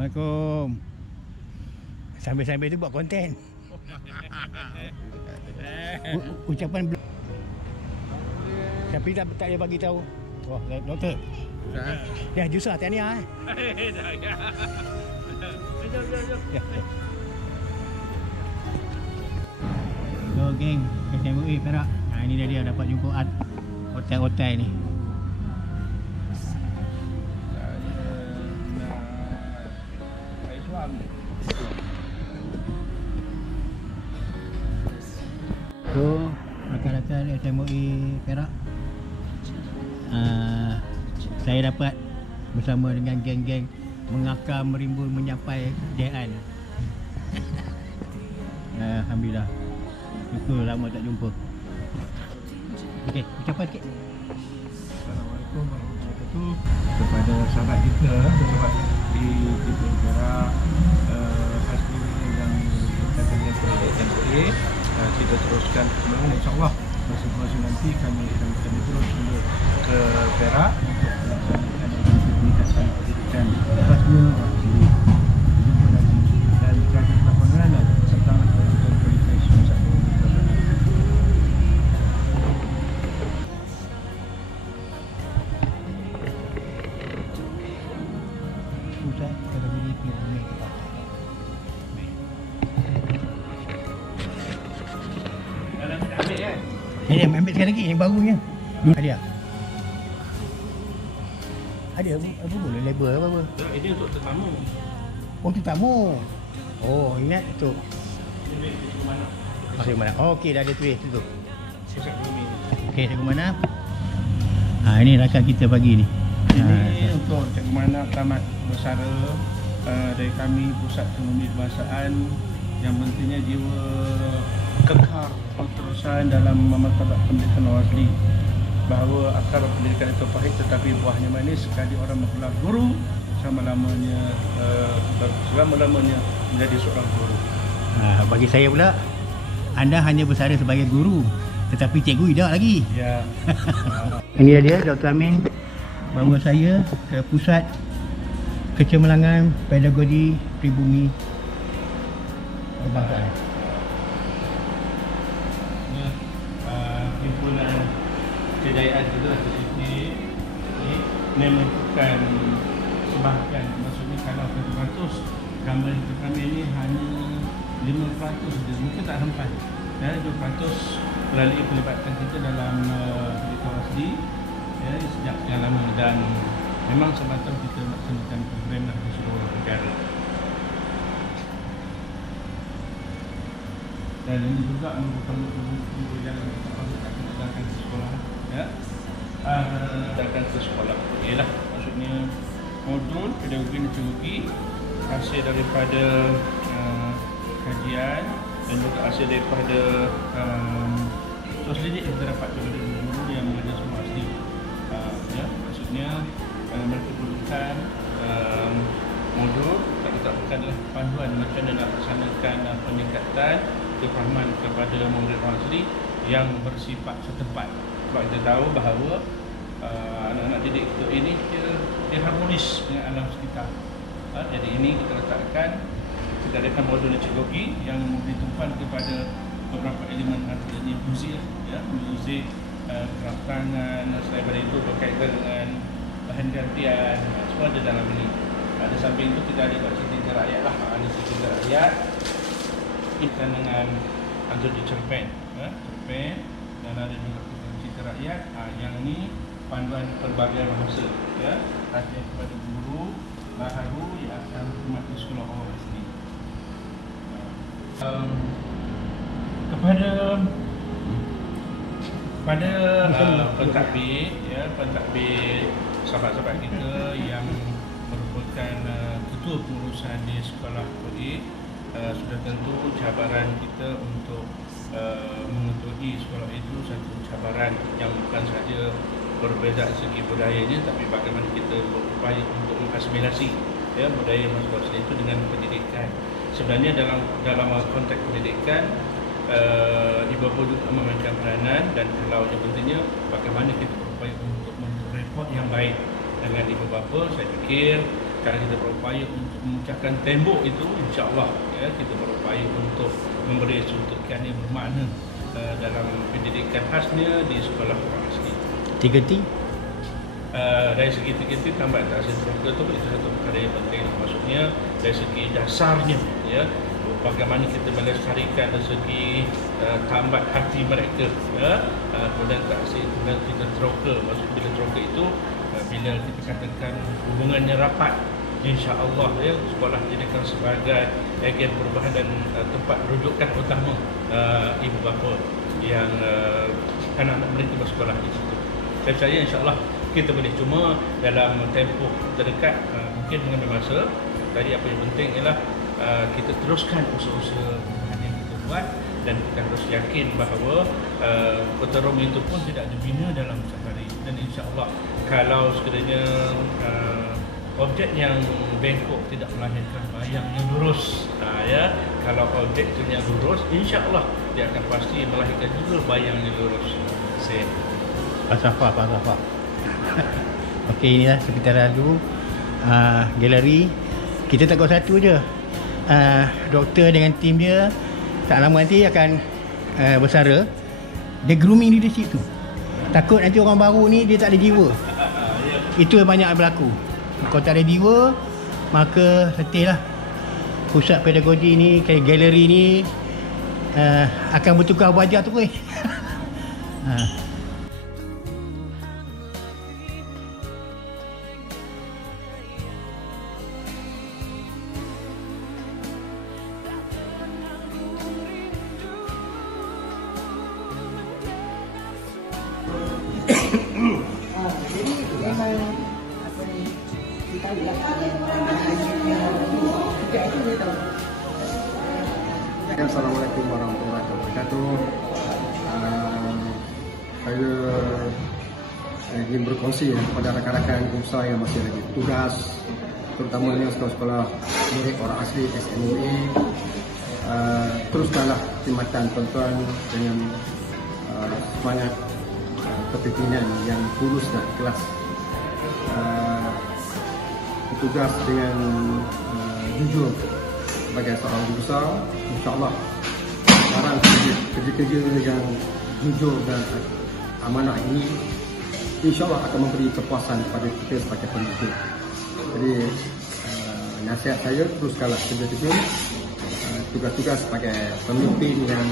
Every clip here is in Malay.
Assalamualaikum. Sambil-sambil tu buat konten. Ucapan tapi tak boleh bagi tahu. Wah, doktor. Ya, Jusah tahniah Ya. So, geng, SMUI Perak. Ini dia dapat jumpa hotel-hotel ni. So, rakan-rakan SMUI Perak, saya dapat bersama dengan geng-geng mengakar, merimbun, menyapai kejayaan. Alhamdulillah. Syukur lama tak jumpa. Okey, ucapan sikit. Assalamualaikum warahmatullahi wabarakatuh. Kepada sahabat kita, sahabat di Perak, hasil yang kita dengan SMUI, kita teruskan kemana insyaAllah masa-masa nanti kami akan terus untuk ke Perak untuk melaksanakan peningkatan pendidikan atasnya sendiri. Jumpa lagi dan kerajaan lapangan serta kualitas satu. Pusat Akademi Peribumi Kepak. Ini ambil sekali lagi yang barunya. Ada. Ada apa boleh label apa? Ini untuk tetamu. Oh, tetamu. Oh, ingat tu. Masih mana? Oh, okey, dah ada tulis tu. Pusat bumi. Okey, Cikgu Manap. Ini rakan kita pagi ni. Ini untuk Cikgu Manap Tamat Bersara dari kami Pusat Ekonomi Kebangsaan yang pentingnya jiwa kekar keterusan dalam martabat pendidikan awasli, bahawa akar pendidikan itu pahit tetapi buahnya manis. Sekali orang menggelar guru, selama-lamanya menjadi seorang guru. Bagi saya pula, anda hanya bersara sebagai guru, tetapi cikgu tidak lagi. Ya. Ini dia Dr. Amin bawa saya ke Pusat Kecemerlangan Pedagogi Peribumi Kebangsaan. Himpunan kejayaan kita di sini ini menentukan sebahagian, maksudnya kalau 100 gambar hidup kami ini hanya 5% saja, mungkin tak sampai. Dan 2% melalui pelibatan kita dalam pendidikan awasli sejak sekian lama, dan memang semata kita melaksanakan program di seluruh negara. Dan ini juga merupakan buku yang kita sedangkan di sekolah, ya. Sedangkan di sekolah ialah maksudnya modul pedagogi dan psikologi hasil daripada kajian dan juga hasil daripada sosialisasi yang kita dapat daripada guru yang mengajar semua asli. Ya, maksudnya mereka perlukan modul yang kita lakukan adalah panduan macam mana nak laksanakan peningkatan kefahaman kepada murid asli yang bersifat setempat. Sebab kita tahu bahawa anak-anak didik kita ini dia harmonis dengan alam sekitar. Jadi ini kita letakkan, kita adakan modul psikologi yang ditumpan kepada beberapa elemen, artinya muzik, ya, muzik, kraft tangan, selain daripada itu berkaitan dengan bahan gantian, semua ada dalam ini. Di samping itu kita ada buat cerita rakyat lah, ada cerita rakyat kita dengan antara cerpen, cerpen, dan ada juga cerita rakyat. Yang ini panduan pelbagai bahasa, ya, khasnya kepada guru baharu yang akan berkhidmat di sekolah awal sini. Kepada pentadbir, ya, pentadbir sahabat-sahabat kita yang merupakan ketua pengurusan di sekolah PE, sudah tentu cabaran kita untuk mengetuai sekolah itu satu cabaran yang bukan sahaja berbeza segi budayanya, tapi bagaimana kita berupaya untuk mengasimilasi, ya, budaya masyarakat itu dengan pendidikan. Sebenarnya dalam konteks pendidikan, ibu bapa juga memainkan peranan, dan kalau yang pentingnya bagaimana kita berupaya untuk membuat rekod yang baik dengan ibu bapa. Saya fikir Sekarang kita berupaya untuk memecahkan tembok itu, insya-Allah ya, kita berupaya untuk memberi suntikan yang bermakna dalam pendidikan khasnya di sekolah Quran asli. 3T. Dari segi 3T tambahan tahsin terbuka itu satu perkara yang penting. Maksudnya dari segi dasarnya ya, bagaimana kita melestarikan dari segi tambat hati mereka ya. Kemudian tahsin, kemudian kita teroka. Maksud bila teroka itu bila kita katakan hubungannya rapat, insya-Allah ya, sekolah dijadikan sebagai agen perubahan dan tempat rujukan utama ibu bapa yang anak-anak mereka bersekolah di situ. Saya percaya insya-Allah kita boleh, cuma dalam tempoh terdekat mungkin mengambil masa. Tadi apa yang penting ialah kita teruskan usaha-usaha perubahan yang kita buat, dan kita harus yakin bahawa Kota Rom itu pun tidak dibina dalam sehari. Dan insya-Allah kalau sekiranya objek yang bengkok tidak melahirkan bayang yang lurus, ya, kalau objek itu yang lurus, insya-Allah dia akan pasti melahirkan juga bayang yang lurus. Falsafah. Okey, inilah sekitar lalu galeri. Kita tak kau satu je. Doktor dengan tim dia tak lama nanti akan bersara. Dia grooming leadership tu. Takut nanti orang baru ni dia tak ada jiwa. Itu yang banyak berlaku. Kalau tak ada jiwa, maka letihlah. Pusat pedagogi ni, kayak galeri ni akan bertukar wajah tu pun. Jadi memang apa ni, kita tahu lah sejak itu dia tahu. Assalamualaikum warahmatullahi wabarakatuh. Saya ingin berkongsi kepada rakan-rakan usaha yang masih lagi tugas, terutamanya sekolah-sekolah murid orang asli SMUA. Teruskanlah khidmatan tuan-tuan dengan semangat kepimpinan yang tulus dan ikhlas, bertugas dengan jujur sebagai seorang guru besar. InsyaAllah sekarang kerja-kerja yang jujur dan amanah ini insyaAllah akan memberi kepuasan kepada kita sebagai pendidik. Jadi nasihat saya, teruskanlah kerja-kerja, tugas-tugas sebagai pemimpin yang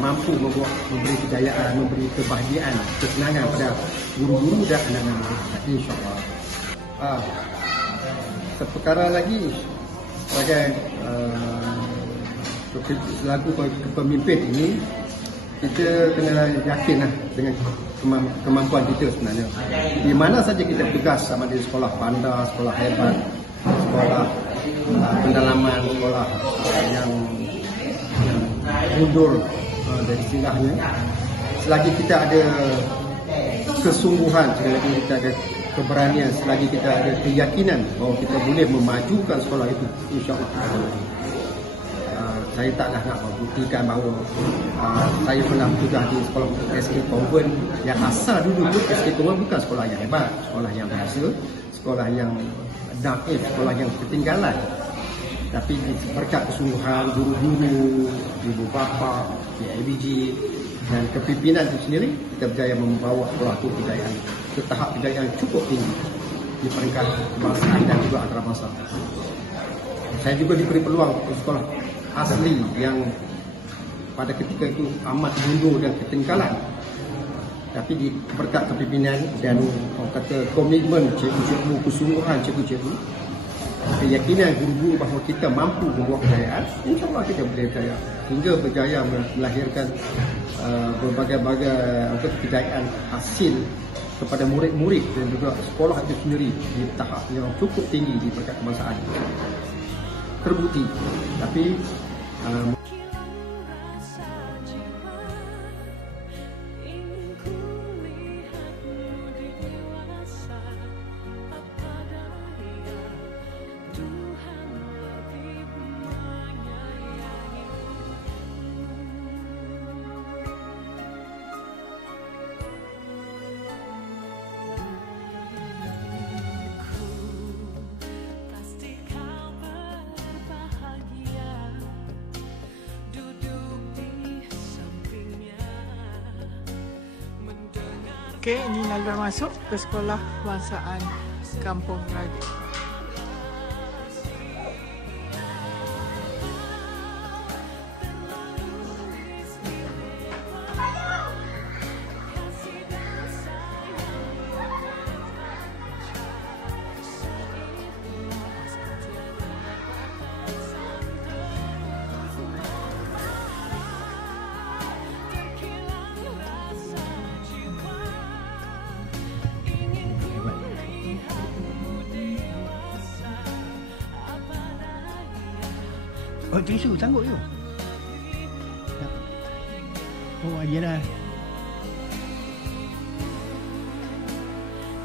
mampu memberi kejayaan, memberi kebahagiaan, kesenangan pada guru-guru dan anak-anak, insyaAllah. Seperkara lagi, sebagai selaku pemimpin ini, kita kena yakinlah dengan kemampuan kita sebenarnya. Di mana saja kita bertugas, sama di sekolah bandar, sekolah hebat, sekolah pendalaman, sekolah yang mundur dari istilahnya, selagi kita ada kesungguhan, selagi kita ada keberanian, selagi kita ada keyakinan bahawa kita boleh memajukan sekolah itu, insya-Allah. Saya taklah nak membuktikan bahawa saya pernah bertugas di sekolah SK Convent yang asal dulu SK Convent bukan sekolah yang hebat, sekolah yang biasa, sekolah yang naif, sekolah yang ketinggalan. Tapi berkat kesungguhan guru-guru, ibu bapa, PIBG dan kepimpinan itu sendiri, kita berjaya membawa sekolah itu ke tahap kejayaan cukup tinggi di peringkat kebangsaan dan juga antarabangsa. Saya juga diberi peluang untuk sekolah asli yang pada ketika itu amat mundur dan ketinggalan. Tapi berkat kepimpinan dan orang kata komitmen cikgu-cikgu, kesungguhan cikgu-cikgu, keyakinan guru-guru bahawa kita mampu membawa kejayaan, insyaAllah kita boleh berjaya. Hingga berjaya melahirkan berbagai-bagai kejayaan hasil kepada murid-murid dan juga sekolah itu sendiri di tahap yang cukup tinggi di peringkat kebangsaan. Terbukti. Tapi Okey, ini laluan masuk ke Sekolah Kebangsaan Kampung Raja. Oh, tisu sanggup tu. Oh, ajalah.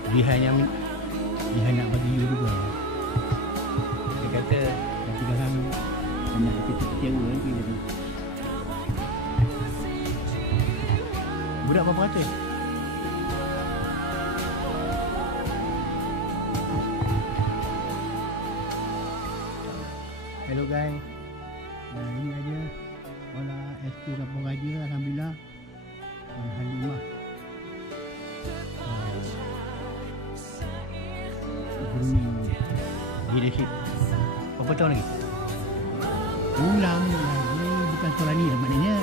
Dia nak bagi you juga. Dia kata nanti dalam banyak kecewa nanti dia tu. Budak berapa ratus? Hello guys. Ini aja Sekolah SK Kampung Raja, alhamdulillah. Halimah guru leadership. Berapa tahun lagi? Ulang lagi, bukan sekolah ni lah maknanya.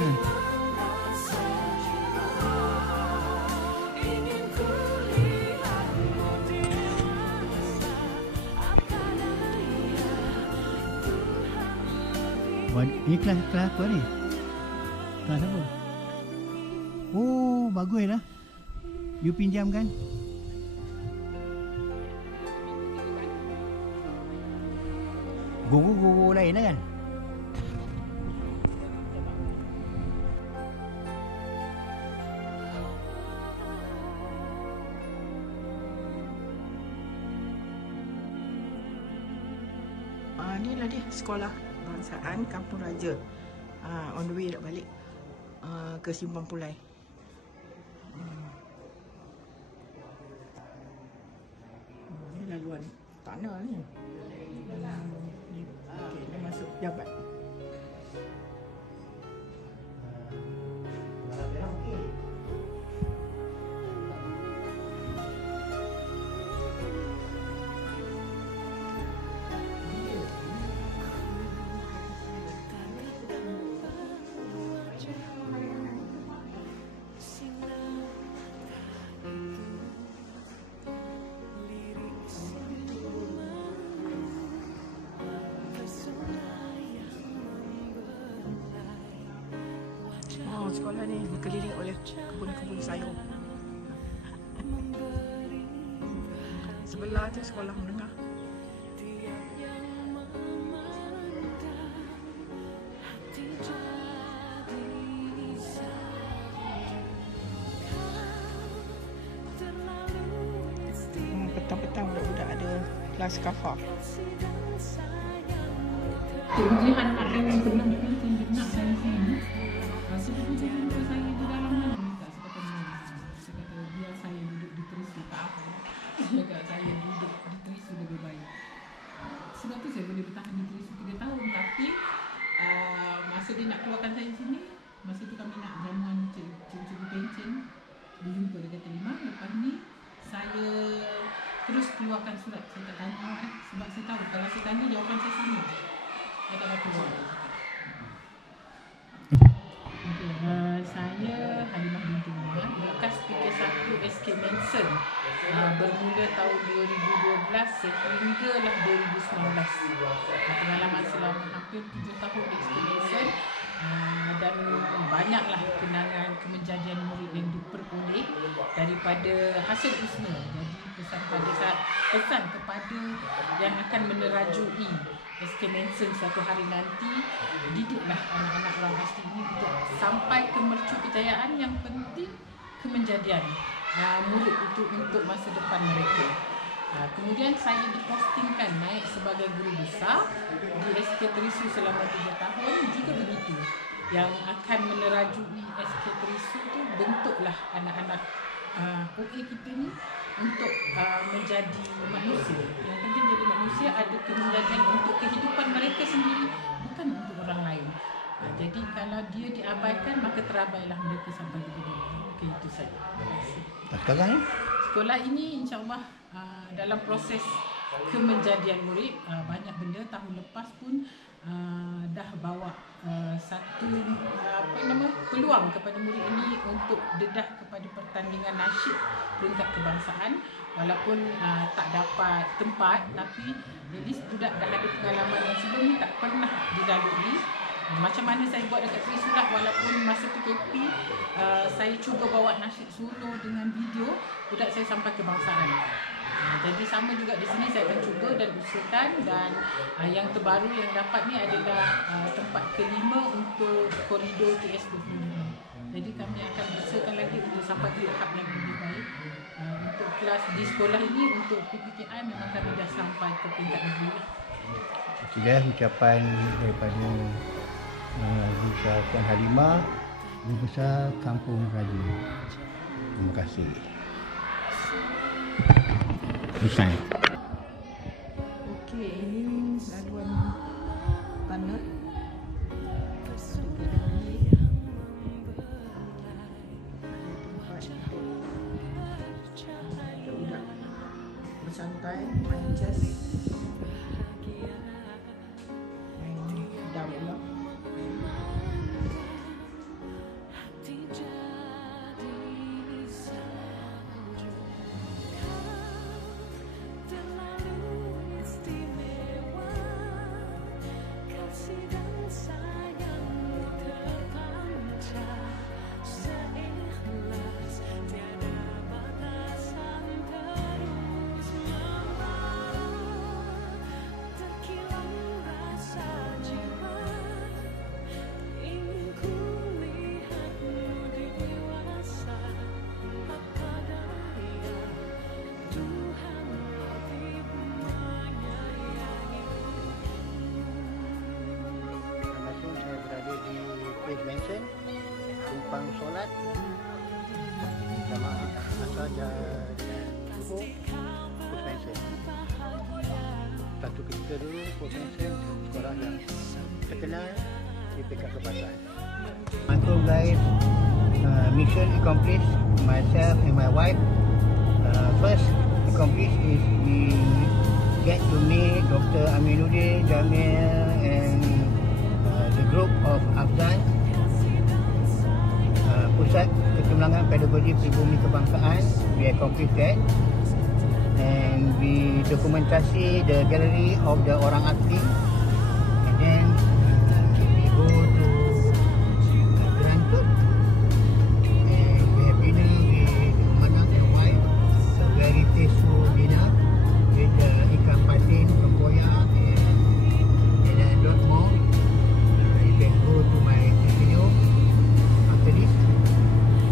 Ini kelas apa ni? Kelas apa? Oh, bagus lah. You pinjam kan? Guru-guru lain lah kan? Inilah dia Sekolah Kebangsaan Kampung Raja. On the way nak balik ke Simpang Pulai. Ini laluan tanah ni. Okey, dia masuk jabat. Sekolah ni dikelilingi oleh kebun-kebun sayur. Sebelah tu sekolah menengah. Petang-petang budak-budak ada kelas kafah. Cikgu Jihan ada yang pernah nak saya sini. Seperti cikgu saya di dalam mana minta saya kata biar saya duduk di terisi tak apa. Dia kata saya duduk di terisi lebih baik. Sebab tu saya boleh bertahan di terisi 3 tahun. Tapi masa dia nak keluarkan saya sini, masa tu kami nak jamuan cikgu pencen. Dia jumpa, dia kata Lima, lepas ni saya terus keluarkan surat. Saya tak tanya sebab saya tahu kalau saya tanya jawapan saya sama. Saya tak dapat keluar. Saya Halimah binti Umar, bekas PK1 SK Manson, bermula tahun 2012 sehinggalah 2019. Pengalaman selama hampir 7 tahun di SK Manson, dan banyaklah kenangan kemenjadian murid yang diperoleh daripada hasil usaha. Jadi pesan kepada yang akan menerajui SK Manson suatu hari nanti, didiklah anak-anak orang asli ini untuk sampai ke mercu kejayaan. Yang penting kemenjadian murid itu untuk masa depan mereka. Kemudian saya dipostingkan naik sebagai guru besar di SK Terisu selama 3 tahun. Juga begitu, yang akan menerajui SK Terisu itu bentuklah anak-anak OA kita ni untuk menjadi manusia. Yang penting jadi manusia, ada kemenjadian untuk kehidupan mereka sendiri, bukan untuk orang lain. Jadi kalau dia diabaikan, maka terabailah mereka sampai ke dunia. Okey, itu saja. Terima kasih. Sekarang ni? Sekolah ini insyaAllah dalam proses kemenjadian murid, banyak benda. Tahun lepas pun dah bawa satu peluang kepada murid ini untuk dedah kepada pertandingan nasyid peringkat kebangsaan. Walaupun tak dapat tempat, tapi at least budak dah ada pengalaman yang sebelum ni tak pernah dilalui. Macam mana saya buat dekat Trisulah, walaupun masa PKP saya cuba bawa nasyid solo dengan video, budak saya sampai kebangsaan. Jadi sama juga di sini saya akan cuba dan usahakan, dan yang terbaru yang dapat ni adalah tempat kelima untuk koridor TS25. Jadi kami akan usahakan lagi untuk sampai ke tahap yang lebih baik. Untuk kelas di sekolah ini, untuk PPKI memang kami dah sampai ke peringkat negeri. Sudah ucapan daripada Guru Besar Puan Halimah, Guru Besar Kampung Raja. Terima kasih. Selesai. Okey, ini laluan panut. Budak bersantai, main chess. Main dam. Mansion, tumpang solat jamaah asal dan subuh Post Mansion. Satu ketika dulu Post Mansion sekolah yang terkenal di peringkat kebangsaan. Until guys, mission accomplished. Myself and my wife. First accomplished is we get to meet Dr. Aminuddin, Jamil and the group of Afghan. Pusat Perkembangan Pedagogi Pribumi Kebangsaan, we accomplished that, and we dokumentasi the gallery of the orang asli, and then we go to Grantuk, and we have dinner with Manang and wife, a very tasteful dinner with ikan patin, tempoyak and a lot more. You can go to my video after this.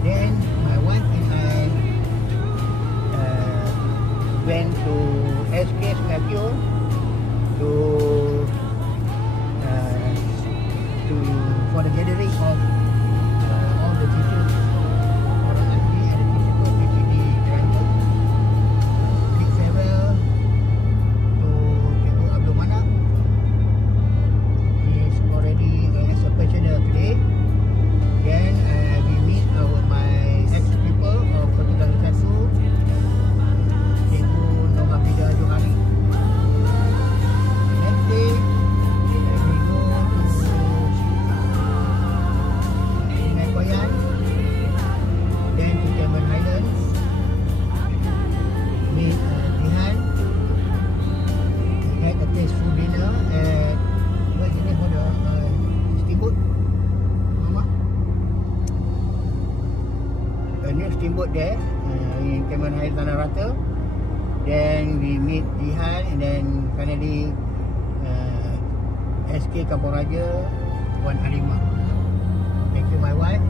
Then my wife and I went to SK Singapore for the gathering of all the teachers, orang asli and the principal PPD Grantuk. Big farewell to Cikgu Abdul Manap. He is already as a pensioner today. Then we meet my ex-people of Kota Darussalam, Cikgu Nur Hafidah Johari. Next day, we go to Sungai Koyan, then to Cameron Highlands, meet Jihan. We had a tasteful dinner at what's the name of the steamboat? A new steamboat there in Cameron Highlands, Tanah Rata. Then we meet Jihan, and then finally SK Kampung Raja, Puan Halimah. Thank you my wife.